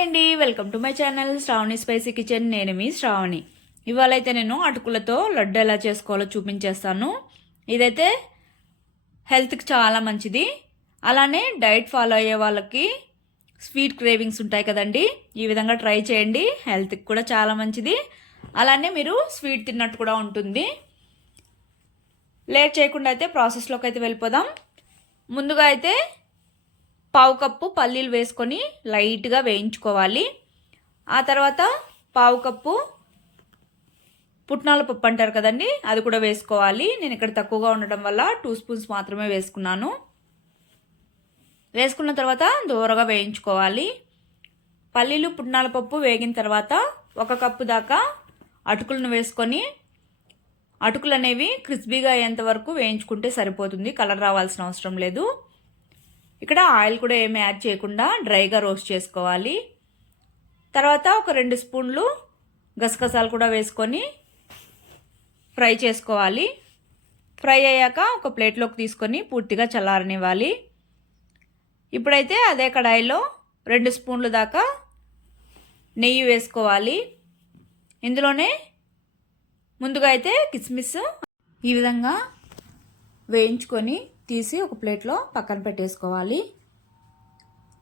అండి welcome to my channel Sravani spicy kitchen. నేను మీ శ్రావణి. ఇవాళ అయితే నేను అటుకులతో లడ్డు ఎలా చేసుకోవాలో చూపించేస్తాను. ఇదైతే హెల్త్కి చాలా మంచిది. అలానే డైట్ ఫాలో అయ్యే వాళ్ళకి స్వీట్ క్రేవింగ్స్ ఉంటాయి కదండి, ఈ విధంగా ట్రై చేయండి. హెల్త్కి కూడా చాలా మంచిది. అలానే మీరు స్వీట్ తిన్నట్టు కూడా ఉంటుంది. లేట్ చేయకుండా అయితే ప్రాసెస్లోకి అయితే వెళ్ళిపోదాం. ముందుగా అయితే పావు కప్పు పల్లీలు వేసుకొని లైట్గా వేయించుకోవాలి. ఆ తర్వాత పావు కప్పు పుట్నాల పప్పు అంటారు కదండి, అది కూడా వేసుకోవాలి. నేను ఇక్కడ తక్కువగా ఉండడం వల్ల 2 స్పూన్స్ మాత్రమే వేసుకున్నాను. వేసుకున్న తర్వాత దూరగా వేయించుకోవాలి. పల్లీలు పుట్నాల పప్పు వేగిన తర్వాత 1 కప్పు దాకా అటుకులను వేసుకొని అటుకులు అనేవి క్రిస్పీగా అయ్యేంత వరకు వేయించుకుంటే సరిపోతుంది. కలర్ రావాల్సిన అవసరం లేదు. ఇక్కడ ఆయిల్ కూడా ఏమి యాడ్ చేయకుండా డ్రైగా రోస్ట్ చేసుకోవాలి. తర్వాత ఒక 2 స్పూన్లు గసగసాలు కూడా వేసుకొని ఫ్రై చేసుకోవాలి. ఫ్రై అయ్యాక ఒక ప్లేట్లోకి తీసుకొని పూర్తిగా చల్లారనివ్వాలి. ఇప్పుడైతే అదే కడాయిలో 2 స్పూన్లు దాకా నెయ్యి వేసుకోవాలి. ఇందులోనే ముందుగా అయితే కిస్మిస్ ఈ విధంగా వేయించుకొని తీసి ఒక ప్లేట్లో పక్కన పెట్టేసుకోవాలి.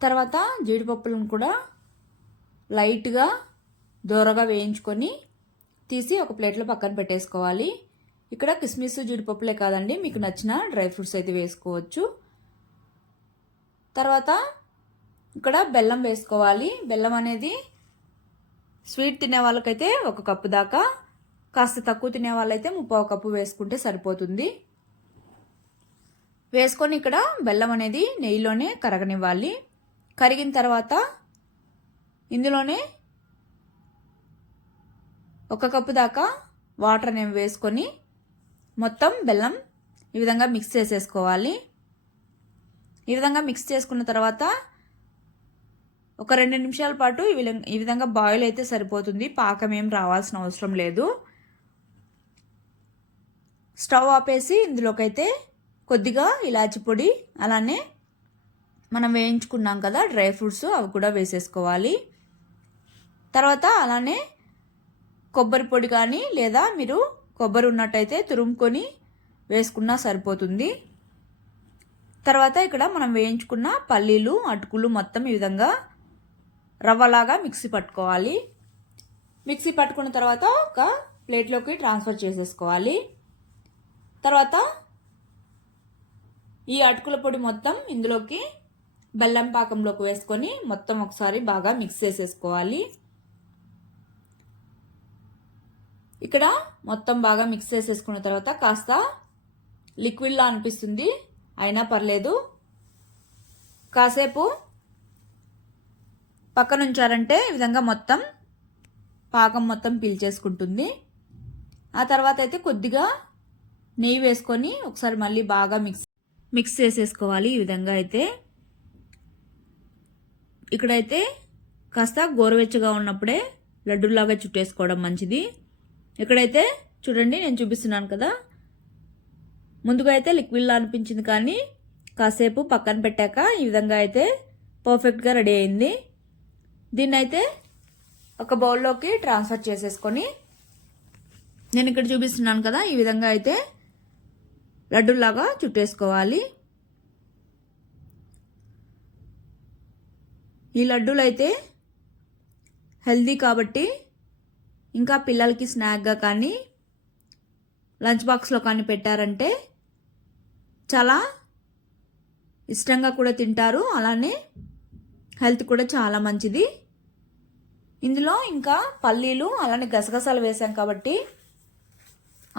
తర్వాత జీడిపప్పులను కూడా లైట్గా దూరగా వేయించుకొని తీసి ఒక ప్లేట్లో పక్కన పెట్టేసుకోవాలి. ఇక్కడ కిస్మిస్ జీడిపప్పులే కాదండి, మీకు నచ్చిన డ్రై ఫ్రూట్స్ అయితే వేసుకోవచ్చు. తర్వాత ఇక్కడ బెల్లం వేసుకోవాలి. బెల్లం అనేది స్వీట్ తినే వాళ్ళకైతే 1 కప్పు దాకా, కాస్త తక్కువ తినే వాళ్ళైతే 3/4 కప్పు వేసుకుంటే సరిపోతుంది. వేసుకొని ఇక్కడ బెల్లం అనేది నెయ్యిలోనే కరగనివ్వాలి. కరిగిన తర్వాత ఇందులోనే 1 కప్పు దాకా వాటర్ అనేవి వేసుకొని మొత్తం బెల్లం ఈ విధంగా మిక్స్ చేసేసుకోవాలి. ఈ విధంగా మిక్స్ చేసుకున్న తర్వాత ఒక 2 నిమిషాల పాటు ఈ విధంగా బాయిల్ అయితే సరిపోతుంది. పాకం ఏం రావాల్సిన అవసరం లేదు. స్టవ్ ఆపేసి ఇందులోకైతే కొద్దిగా ఇలాచి పొడి, అలానే మనం వేయించుకున్నాం కదా డ్రై ఫ్రూట్స్, అవి కూడా వేసేసుకోవాలి. తర్వాత అలానే కొబ్బరి పొడి కానీ, లేదా మీరు కొబ్బరి ఉన్నట్టయితే తురుముకొని వేసుకున్నా సరిపోతుంది. తర్వాత ఇక్కడ మనం వేయించుకున్న పల్లీలు అటుకులు మొత్తం ఈ విధంగా రవ్వలాగా మిక్సీ పట్టుకోవాలి. మిక్సీ పట్టుకున్న తర్వాత ఒక ప్లేట్లోకి ట్రాన్స్ఫర్ చేసేసుకోవాలి. తర్వాత ఈ అటుకుల పొడి మొత్తం ఇందులోకి బెల్లం పాకంలోకి వేసుకొని మొత్తం ఒకసారి బాగా మిక్స్ చేసేసుకోవాలి. ఇక్కడ మొత్తం బాగా మిక్స్ చేసేసుకున్న తర్వాత కాస్త లిక్విడ్లా అనిపిస్తుంది, అయినా పర్లేదు. కాసేపు పక్కన ఉంచారంటే ఈ విధంగా మొత్తం పాకం మొత్తం పీల్చేసుకుంటుంది. ఆ తర్వాత అయితే కొద్దిగా నెయ్యి వేసుకొని ఒకసారి మళ్ళీ బాగా మిక్స్ చేసేసుకోవాలి. ఈ విధంగా అయితే ఇక్కడైతే కాస్త గోరువెచ్చగా ఉన్నప్పుడే లడ్డూలాగా చుట్టేసుకోవడం మంచిది. ఇక్కడైతే చూడండి, నేను చూపిస్తున్నాను కదా, ముందుగా అయితే లిక్విడ్లా అనిపించింది, కానీ కాసేపు పక్కన పెట్టాక ఈ విధంగా అయితే పర్ఫెక్ట్గా రెడీ అయింది. దీన్ని అయితే ఒక బౌల్లోకి ట్రాన్స్ఫర్ చేసేసుకొని నేను ఇక్కడ చూపిస్తున్నాను కదా, ఈ విధంగా అయితే లడ్డూలాగా చుట్టేసుకోవాలి. ఈ లడ్డూలు అయితే హెల్దీ కాబట్టి ఇంకా పిల్లలకి స్నాక్గా కానీ లంచ్ బాక్స్లో కానీ పెట్టారంటే చాలా ఇష్టంగా కూడా తింటారు. అలానే హెల్త్ కూడా చాలా మంచిది. ఇందులో ఇంకా పల్లీలు అలానే గసగసాలు వేసాం కాబట్టి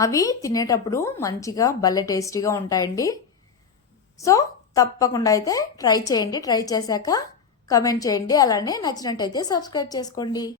అవి తినేటప్పుడు మంచిగా భలే టేస్టీగా ఉంటాయండి. సో తప్పకుండా అయితే ట్రై చేయండి. ట్రై చేశాక కమెంట్ చేయండి. అలానే నచ్చినట్టయితే సబ్స్క్రైబ్ చేసుకోండి.